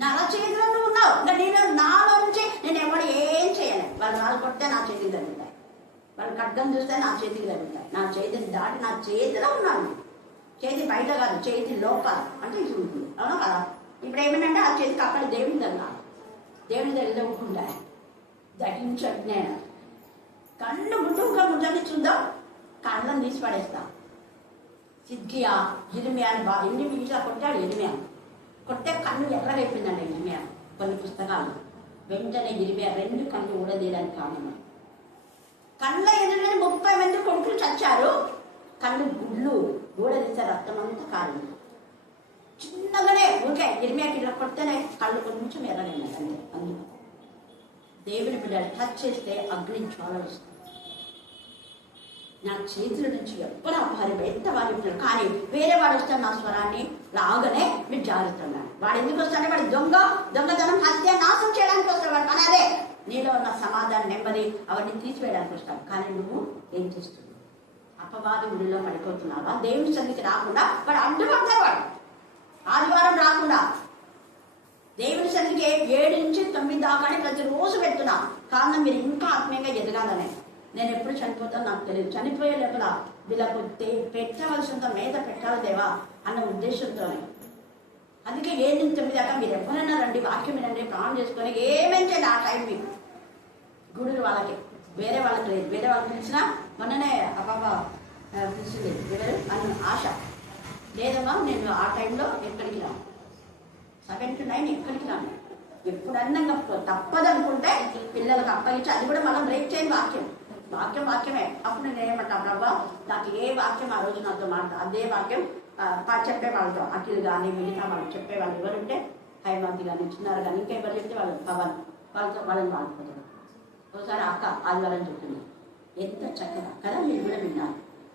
నా అరచేతిలో నువ్వు ఉన్నావు. నేను నాలో నుంచి నేను ఎవరు ఏం చేయను. వాళ్ళు నాలు కొడితే నా చేతికి తగ్గుతాయి, వాళ్ళు ఖడ్గం చూస్తే నా చేతికి తగ్గుతాయి. నా చేతిని దాటి నా చేతిలో ఉన్నాను. చేతి బయట కాదు, చేతి లోపల అంటే ఇది ఉంటుంది. అవునా కదా? ఇప్పుడు ఏమిటంటే ఆ చేతికి అక్కడ దేవుని దగ్గర, దేవుని దగ్గర ఉంటాయి. దహించండి. నేను కళ్ళు ముందుగా ముందని చూద్దాం, కళ్ళని తీసి పడేస్తాం. సిద్కియా ఇర్మియాని ఎన్ని ఇట్లా కొట్టాడు. ఇర్మియా కొట్టే కన్ను ఎర్రగైపోయిందండి. ఇర్మియా కొన్ని పుస్తకాలు వెంటనే ఇర్మియా 2 కళ్ళు ఊడదీయడానికి కారణం. కళ్ళ ఎదురుగానే 30 మంది కొడుకులు చచ్చారు. కళ్ళు గుడ్లు ఊడదీస్తే రక్తం అంతా కాలింది. చిన్నగానే ఊరికే ఇర్మియాకి ఇలా కొడితేనే కళ్ళు కొంచెం ఎర్రగైనాయి అంతే. అందుకు దేవుని బిడ్డలు టచ్ చేస్తే అగ్ని జ్వాలలు వస్తుంది. నా చేతుల నుంచి ఎప్పుడు అపహరింపు ఎంత వారిపోయారు. కానీ వేరే వాడు వస్తే నా స్వరాన్ని లాగానే మీరు జాగ్రత్తన్నాడు. వాడు ఎందుకు వస్తాడే? వాడు దొంగతనం, హత్య, నాశనం చేయడానికి వస్తాడు. వాడు కానీ అదే నీలో ఉన్న సమాధానం, నెమ్మది అవన్నీ తీసివేయడానికి వస్తాడు. కానీ నువ్వు ఏం చేస్తున్నావు? అపవాది ఊరిలో పడిపోతున్నావా? దేవుని సన్నిధికి రాకుండా వాడు అడ్డుపడతాడు. వాడు ఆదివారం రాకుండా దేవుని సన్నిధికి 7 నుంచి 9 దాకానే ప్రతిరోజు పెడుతున్నా. కారణం మీరు ఇంకా ఆత్మీయంగా ఎదగాలనే. నేను ఎప్పుడు చనిపోతాను నాకు తెలియదు. చనిపోయే లోపల వీళ్ళకు పెట్టవలసినంత మీద పెట్టాలి దేవా అన్న ఉద్దేశంతోనే. అందుకే 7 నుంచి 9 దాకా మీరు ఎవరైనా రండి, వాక్యం వినండి, ప్రాణం చేసుకొని ఏమేం చేయండి. ఆ టైం మీకు గుడులు వాళ్ళకి, వేరే వాళ్ళకి లేదు. వేరే వాళ్ళకి పిలిచినా మొన్ననే అబ్బాబా పిలిచింది ఎవరు అని ఆశ లేదమ్మా, నేను ఆ టైంలో ఎక్కడికి రాను, 7 to 9 ఎక్కడికి రాను. ఎప్పుడన్నా తప్పదనుకుంటే పిల్లలకు అప్పగించి, అది కూడా మనం బ్రేక్ చేయని వాక్యమే. అప్పుడు నేను ఏమంటా, ప్రభా నాకు ఏ వాక్యం ఆ రోజు నాతో అదే వాక్యం చెప్పే వాళ్ళతో, అఖిల్ కానీ మిగతా వాళ్ళు చెప్పేవాళ్ళు ఎవరుంటే, హైమాంతి కానీ చిన్నారు కానీ ఇంకెవరు చెప్తే వాళ్ళు పవన్ వాళ్ళని వాడుకుంటారు. ఒకసారి అక్క ఆదివారం చెప్పింది, ఎంత చక్కగా కదా, మీరు కూడా విన్నారు.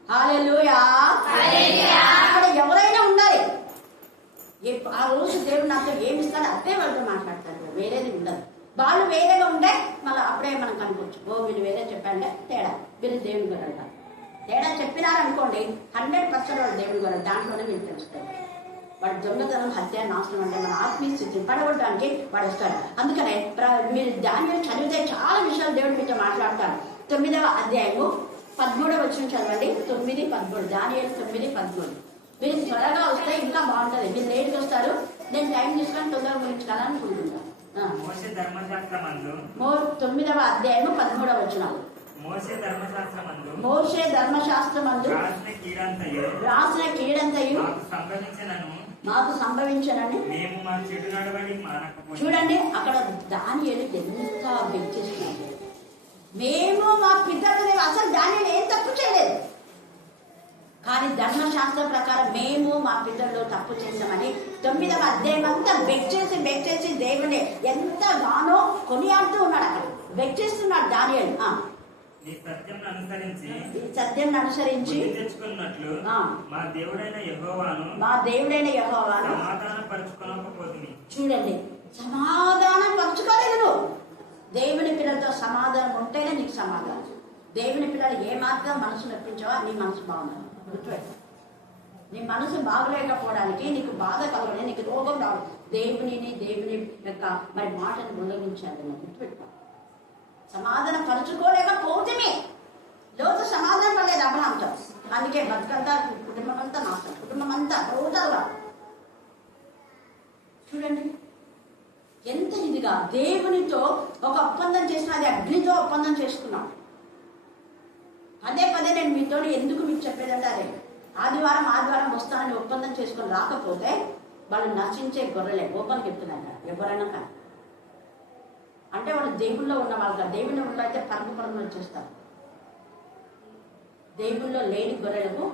హల్లెలూయా. అక్కడ ఎవరైనా ఉండాలి. ఆ రోజు దేవుడు నాతో ఏమి ఇస్తాడో అదే వాళ్ళతో మాట్లాడతారు, వేరేది ఉండదు. వాళ్ళు వేరేగా ఉంటే మళ్ళీ అప్పుడే మనం కనుకోవచ్చు, ఓ వీళ్ళు వేరే చెప్పండి తేడా, వీళ్ళు దేవుని గొర్రెలు. తేడా చెప్పినారనుకోండి 100% వాళ్ళు దేవుని గొర్రెలు. దాంట్లోనే వీళ్ళు తెలుస్తారు. వాడు దొంగతనం, హత్య, నాశనం అంటే మన ఆత్మీయ స్థితిని పడగొట్టడానికి వాడు వస్తాడు. అందుకనే మీరు దానిని చదివితే చాలా విషయాలు దేవుడు మీతో మాట్లాడతాడు. 9వ అధ్యాయము 13వ వచనం చదవండి. 9:13 దానియేలు 9:13. మీరు త్వరగా వస్తే ఇంకా బాగుంటుంది. మీరు లేట్గా వస్తారు, నేను టైం తీసుకొని తొందరగా ముగించాలనుకుంటున్నాను. 9వ అధ్యాయము 13వ వచనాలు. మోషే ధర్మశాస్త్రమందు రాసిన కీడంతయు మాకు సంభవించనని. చూడండి అక్కడ దానియేలు ఎంత బెచ్చేస్తున్నాడు. మేము మా పితరులు అసలు దానియేలు ఏం తప్పు చేయలేదు, కానీ ధర్మశాస్త్రం ప్రకారం మేము మా పితరులు తప్పు చేశామని 9వ అధ్యాయం అంతా బెచ్చేసి దేవుని ఎంతగానో కొనియాడుతూ ఉన్నాడు. అక్కడ బెచ్చేస్తున్నాడు దానియేలు. సత్యం అనుసరించి మా దేవుడైన యెహోవాను చూడండి, సమాధానం పరుచుకోలేదు నువ్వు. దేవుని పిల్లలతో సమాధానం ఉంటేనే నీకు సమాధానం. దేవుని పిల్లలు ఏ మాత్రం మనసు నొప్పించావో నీ మనసు బాగుంది. గుర్తుపెట్టు, నీ మనసు బాగులేకపోవడానికి, నీకు బాధ కలగని, నీకు రోగం రావు, దేవుని యొక్క మరి మాటను ఉల్లంఘించాలి. గుర్తుపెట్టుకో, సమాధానం పరుచుకోలేకపోతేనే. లోతు సమాధానం పడలేదు అబ్రహాంతో, అందుకే బతుకంతా కుటుంబం అంతా నాశనం, కుటుంబం అంతా రోజుగా. చూడండి ఎంత ఇదిగా దేవునితో ఒక ఒప్పందం చేసిన, అది అగ్నితో ఒప్పందం చేసుకున్నాం. పదే నేను మీతో ఎందుకు మీకు చెప్పేదంటే, అదే ఆదివారం వస్తానని ఒప్పందం చేసుకొని రాకపోతే వాళ్ళు నశించే గొర్రెలే. ఓపెన్ చెప్తున్నాక ఎవరైనా కానీ అంటే వాళ్ళు దేవుళ్ళో ఉన్న వాళ్ళు, దేవుళ్ళో ఉన్న అయితే పరుగులు వచ్చేస్తారు. దేవుళ్ళో లేని గొర్రెలకు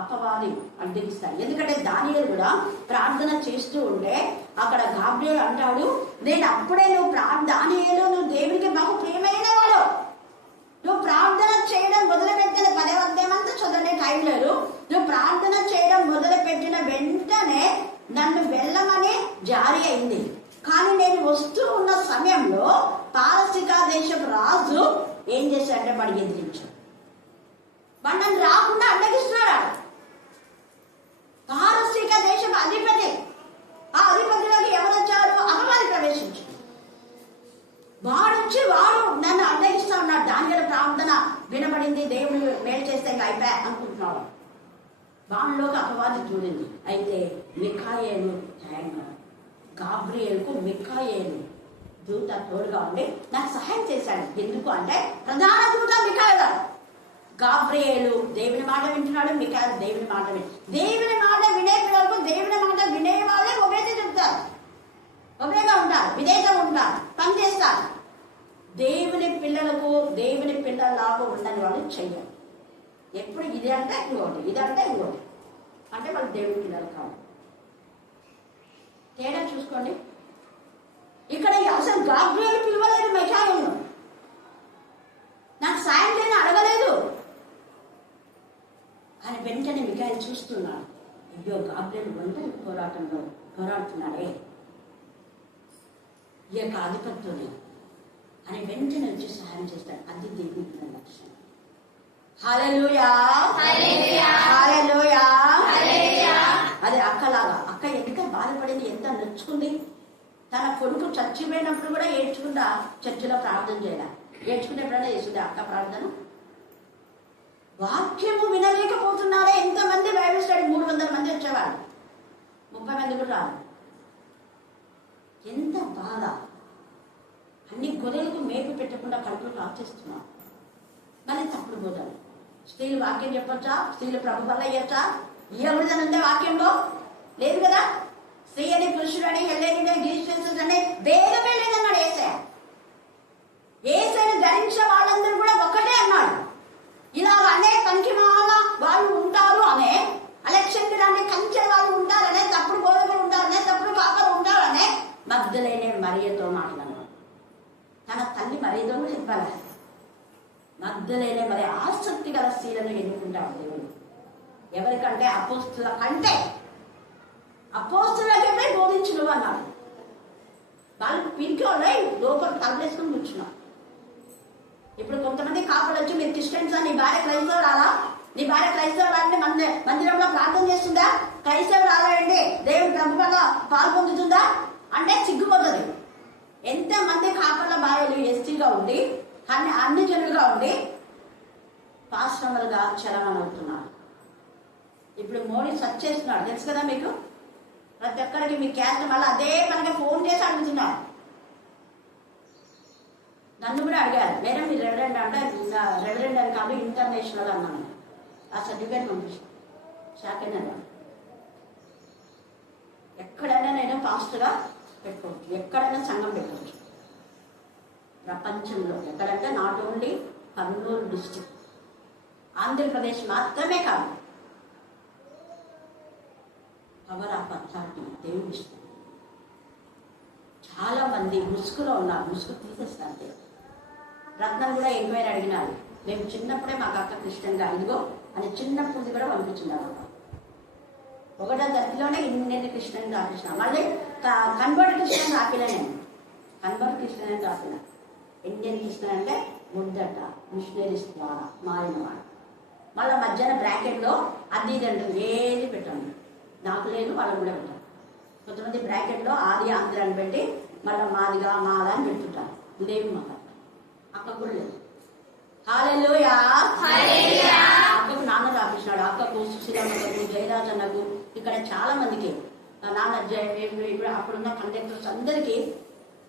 అపవాది అడ్డగిస్తాడు. ఎందుకంటే దానియేలు కూడా ప్రార్థన చేస్తూ ఉంటే అక్కడ గాబ్రియల్ అంటాడు, నేను అప్పుడే దానియేలు నువ్వు దేవునికి మాకు ప్రియమైన వాడు, నువ్వు ప్రార్థన చేయడం మొదలుపెట్టిన 10వ అధ్యాయం అంతా చదవనే టైం లేదు. నువ్వు ప్రార్థన చేయడం మొదలుపెట్టిన వెంటనే నన్ను వెళ్ళమని జారీ అయింది. కానీ నేను వస్తూ ఉన్న సమయంలో పారసిక దేశపు రాజు ఏం చేశాడంటే వాడు ఎదిరించాడు. వాడు నన్ను రాకుండా అడ్డగిస్తున్నాడు. పారసిక దేశపు అధిపతి, ఆ అధిపతిలోకి ఎవరు వచ్చారు? అపవాది ప్రవేశించాడు. వాడు నన్ను అడ్డగిస్తా ఉన్నాడు. దానియేలు ప్రార్థన వినబడింది, దేవుడు మేలు చేస్తే ఇంకా అయిపోయా అనుకుంటున్నాడు. వాళ్ళలోకి అపవాది చూడింది. అయితే మిఖాయేలు గాబ్రియేలుకు మిఖాయేలు దూత తోడుగా ఉండి నాకు సహాయం చేశాడు. ఎందుకు అంటే ప్రధాన దూత మిఖాయేలు. గాబ్రియేలు దేవుని మాట వింటున్నాడు, మిఖాయేలు దేవుని మాట దేవుని మాట వినే పిల్లలకు దేవుని మాట వినే వాళ్ళే ఒబేది చెప్తారు, ఒబేగా ఉంటారు, విధేయత ఉంటారు, పనిచేస్తారు. దేవుని పిల్లలకు దేవుని పిల్లలాగా ఉండని వాళ్ళు చెయ్యాలి. ఎప్పుడు ఇది అంటే ఇంకోటి, ఇది అంటే ఇంకోటి, అంటే వాళ్ళు దేవుని పిల్లలు కాదు. తేడా చూసుకోండి. ఇక్కడ అసలు గాబ్రియేలు పిలవలేదు మిఖాయేలును, నాకు సాయం చేయని అడగలేదు. కానీ వెంటనే మిఖాయేలు చూస్తున్నాడు, అయ్యో గాబ్రియేలు ఒంటరి పోరాడుతున్నాడే ఈ యొక్క ఆధిపత్యం. అని వెంటనే వచ్చి సహాయం చేస్తాడు. అది దేవుని లక్ష్యం. హల్లెలూయా, హల్లెలూయా. అదే అక్కలాగా, అక్క ఎంత బాధపడింది, ఎంత నొచ్చుకుంది. తన కొడుకు చచ్చిపోయినప్పుడు కూడా ఏడ్చుకుంటా చర్చిలో ప్రార్థన చేయాలి. ఏడ్చుకునే ఎప్పుడైనా చేసింది అక్క ప్రార్థన? వాక్యము వినలేకపోతున్నారే. ఎంతమంది బైబిల్ స్టడీ 300 మంది వచ్చేవాళ్ళు, 30 మంది కూడా రాదు. ఎంత బాధ. అన్ని గొర్రెలకు మేపు పెట్టకుండా కడుపులు కాల్ చేస్తున్నాం. మరి తప్పుడు బోధలు. స్త్రీలు వాక్యం చెప్పొచ్చా? స్త్రీలు ప్రభు వల్ల ఇవ్వచ్చా? ఇవ్వకూడదని ఉందే వాక్యంలో? లేదు కదా. స్త్రీ అని, పురుషుడు అని, హెల్లెని, గ్రీస్ అని భేదమే లేదన్నాడు యేసయ్య. యేసయ్యను ధరించిన వాళ్ళందరూ కూడా ఒకటే అన్నాడు. ఇలాగ అనే పనికిమాల వాళ్ళు ఉంటారు అనే, అలెక్సాండర్ అనే కంచె వాళ్ళు ఉంటారనే, తప్పుడు బోధకులు ఉంటారనే, తప్పుడు పాపలు ఉంటారనే మగ్దలేనే మరియతో మాట్లాడారు. తన తల్లి మరియతో కూడా చెప్పాలి. మగ్దలేనే మరి ఆసక్తి గల స్త్రీలను ఎన్నుకుంటాడు దేవుడు. ఎవరికంటే అపోస్తుల కంటే. అపోస్తులకే బోధించు నువ్వు అన్నాడు. వాళ్ళు పిరికోలే లోపల తలవేసుకుని కూర్చున్నాం. ఇప్పుడు కొంతమంది కాపులు వచ్చి, మీరు క్రిస్టియన్స్, నీ భార్య క్రైస్తవురాలా, నీ భార్య క్రైస్తవురాలని మందిరంలో ప్రార్థన చేస్తుందా, క్రైస్తవురాలండి దేవుడు ప్రభు వల్ల పాల్పొందుతుందా అంటే సిగ్గుపోతుంది. ఎంతమంది కాపల భార్యలు ఎస్టీగా ఉండి, అన్ని జనులుగా ఉండి పాశ్రమలుగా చలమనవుతున్నారు. ఇప్పుడు మోడీ సర్చ్ చేస్తున్నాడు, తెలుసు కదా మీకు. ప్రతి ఒక్కరికి మీ క్యాస్ట్ మళ్ళీ అదే పనిగా ఫోన్ చేసి అడుగుతున్నారు. నన్ను కూడా అడిగారు, మేడం మీరు రెవరెండ్ అంటే, రెవరెండ్ అని కాదు ఇంటర్నేషనల్ అన్నాను. ఆ సర్టిఫికేట్ పంపించాను. షాకేనా? ఎక్కడైనా నేను ఫాస్ట్గా పెట్టుకోవచ్చు, ఎక్కడైనా సంఘం పెట్టుకోవచ్చు ప్రపంచంలో. ఎక్కడంటే not only Kurnool district, Andhra Pradesh మాత్రమే కాదు. పవర్ ఆఫ్ అథారిటీ దేవుడు ఇష్టం. చాలా మంది ముసుగులో ఉన్నారు, ముసుగు తీసేస్తారు. రత్నాలు కూడా ఎంక్వైరీ అడిగినారు. మేము చిన్నప్పుడే మాకు అక్క క్రిస్టియన్గా ఇదిగో అని చిన్నప్పుడు కూడా పంపించినారు. 1వ తరగతిలోనే ఇండియన్ క్రిస్టియన్ రాపించిన. మళ్ళీ కన్వర్ట్ క్రిస్టియన్ రాపిలే. నేను కన్వర్ట్ క్రిస్టియన్ అని రాపిన. ఇండియన్ క్రిస్టియన్ అంటే ముద్దట, మిషనరీస్ ద్వారా మారినవాడు. మళ్ళీ మధ్యాహ్నం బ్రాకెట్లో అది ఇది అంటుంది, ఏది పెట్టండి. నాకు లేదు, వాళ్ళకు కూడా పెట్టాను. కొంతమంది బ్రాకెట్లో ఆది ఆంధ్ర అని పెట్టి మళ్ళీ మాదిగా మాల అని పెట్టుకుంటారు. ఇదేమి మాకు అక్కకు కూడా లేదు. హల్లెలూయా. అక్కకు నాన్న రాపించినాడు. అక్కకు, సుశీలమ్మకు, జయరాజ్ అన్నకు, ఇక్కడ చాలా మందికి నాన్న ఇప్పుడు అప్పుడున్న కండక్టర్స్ అందరికీ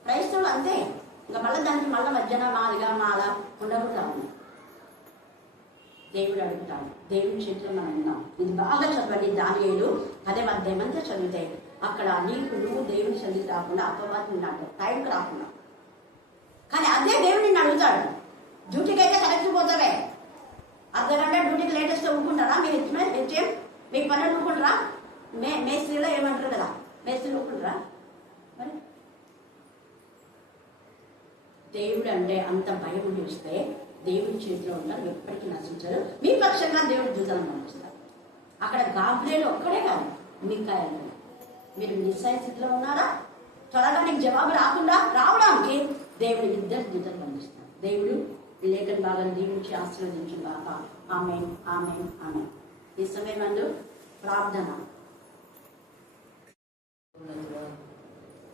క్రైస్తవులు అంతే. ఇంకా మళ్ళీ దానికి మళ్ళీ మధ్యాహ్నం మాదిగా మాల ఉండకూడదు. దేవుడు అడుగుతాడు. దేవుని చేతిలో మనం ఉన్నాం. ఇది బాగా చదవండి. దానియేలు 10వ అధ్యాయం అంతా చదివితే అక్కడ నువ్వు దేవుని సన్నిధికి రాకుండా అపవాదం ఉన్నాడు, టైంకి రాకుండా. కానీ అదే దేవుడు నిన్ను అడుగుతాడు. డ్యూటీకి అయితే కరెక్ట్ పోతావే, అర్ధగంట డ్యూటీకి లేటెస్ట్ ఊరుకుంటారా? మీరు హెచ్ఎం మీ పనులు ఊరుకుంటారా? మేస్త్రీలో ఏమంటారు కదా, మేస్త్రీలు ఊరుకుంటారా? మరి దేవుడు అంటే అంత భయం చూస్తే దేవుడి చేతిలో ఉంటారు, ఎప్పటికీ నశించారు. మీ పక్షంగా దేవుడు దూతలను పంపిస్తారు. అక్కడ గాబ్రియేలు ఒక్కడే కాదు, మీకాయలు. మీరు నిస్సాయ స్థితిలో ఉన్నారా? త్వరగా నీకు జవాబు రావడానికి దేవుడు 2 దూతలు పంపిస్తారు. దేవుడు ఈ లేఖన భాగాన్ని దీవించి ఆశీర్వదించు కాక. ఆమేన్, ఆమేన్, ఆమేన్. ఈ సమయం నందు ప్రార్థన.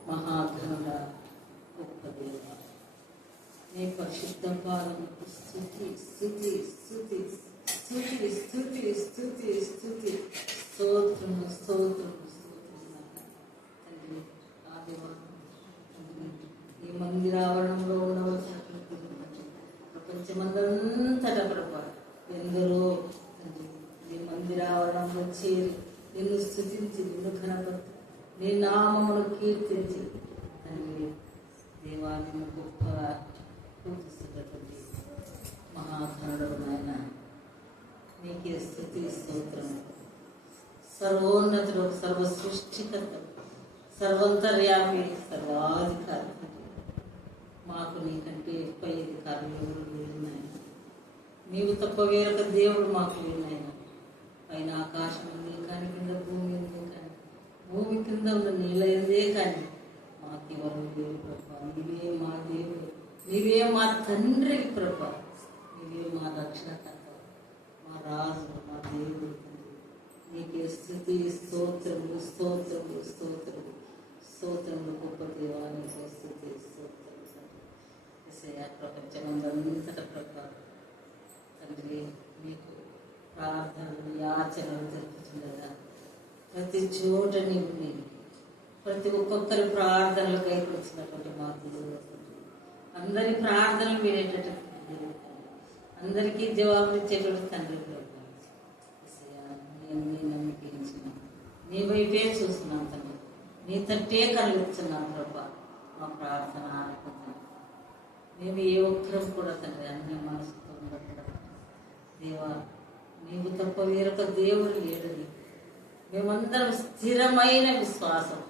మహాధనుడ, గొప్ప దేవ, నీ పరిశుద్ధ పాదముకు స్తుతి స్తుతి స్తుతి స్తుతి స్తుతి స్తుతి స్తుతి స్తోత్రము స్తోత్రము స్తోత్రము. తండ్రి, ఆదివారం ఈ మందిరావరణంలో ఉండవలసినటువంటి ప్రపంచమందంతటా ప్రభా ఎందరో తండ్రి ఈ మందిరావరణంలో చేరి నిన్ను స్తుతించి, నిన్ను ఘనపరిచి, నీ నామమును కీర్తించి తండ్రి దేవాన్ని గొప్పగా పూజిస్తున్నటువంటి మహాధనుడు నాయన, నీకే స్తుతి స్తోత్రం. సర్వోన్నతుడు, సర్వ సృష్టికర్త, సర్వంతర్యామి, సర్వాధికారి. మాకు నీకంటే పై అధికారులు ఎవరు లేరు నాయన. నీవు తప్ప వేరొక దేవుడు మాకు లేరు నాయన. పైన ఆకాశం ఉంది కానీ, కింద భూమి ఉంది కానీ, భూమి కింద ఉన్న నీళ్ళదే కానీ మాకెవరు లేరు ప్రభా. నీవే మా దేవుడు, నీవే మా తండ్రి ప్రభా, నీవే మా రక్షణకర్త, మా రాజు, మా దేవుడు. నీకే స్థుతి, స్తోత్రములు, స్తోత్రములు, స్తోత్రములు, స్తోత్రములు. గొప్ప దేవా, నీకే స్థుతి, స్తోత్రములు తండ్రి. యేసయ్యా, ప్రపంచమందంతట ప్రభా తండ్రి మీకు ప్రార్థనలు, యాచనలు జరుపుతుండగా ప్రతి చోట నీవు నేను ప్రతి ఒక్కొక్కరి ప్రార్థనలు కైకొచ్చినటువంటి మాటలు, అందరి ప్రార్థనలు వినేటటువంటి దేవుడు, అందరికీ జవాబులు ఇచ్చేటువంటి తండ్రి ప్రభు. నేను నీ నమ్మికించిన నీ వైపే చూస్తున్నాను తండ్రి, నీ తట్టే కలుగుతున్నాను ప్రభా. మా ప్రార్థన ఆనుకుంటున్నాను. మేము ఏ ఒక్కరం కూడా తండ్రి అన్ని మనసుతో ఉండకూడదు దేవా. నీవు తప్ప వేరొక దేవుడు లేడు. మేమందరం స్థిరమైన విశ్వాసం